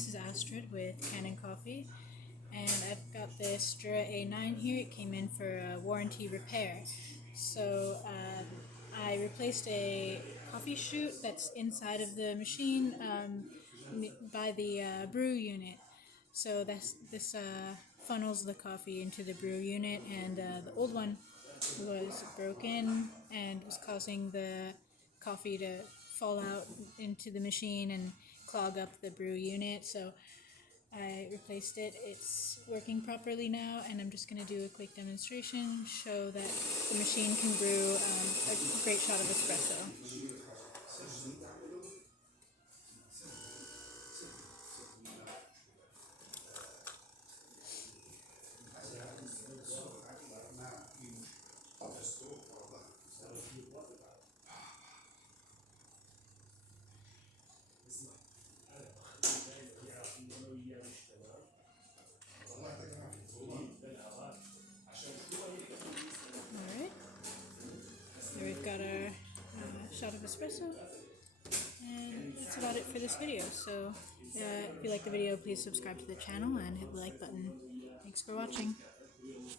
this is Astrid with Kanen Coffee, and I've got this Jura A9 here. It came in for a warranty repair. So I replaced a coffee chute that's inside of the machine by the brew unit. So this funnels the coffee into the brew unit, and the old one was broken and was causing the coffee to fall out into the machine and clog up the brew unit. So I replaced it. It's working properly now, and I'm just going to do a quick demonstration, show that the machine can brew a great shot of espresso. Alright, there we've got our shot of espresso, and that's about it for this video. So if you like the video, please subscribe to the channel and hit the like button. Thanks for watching.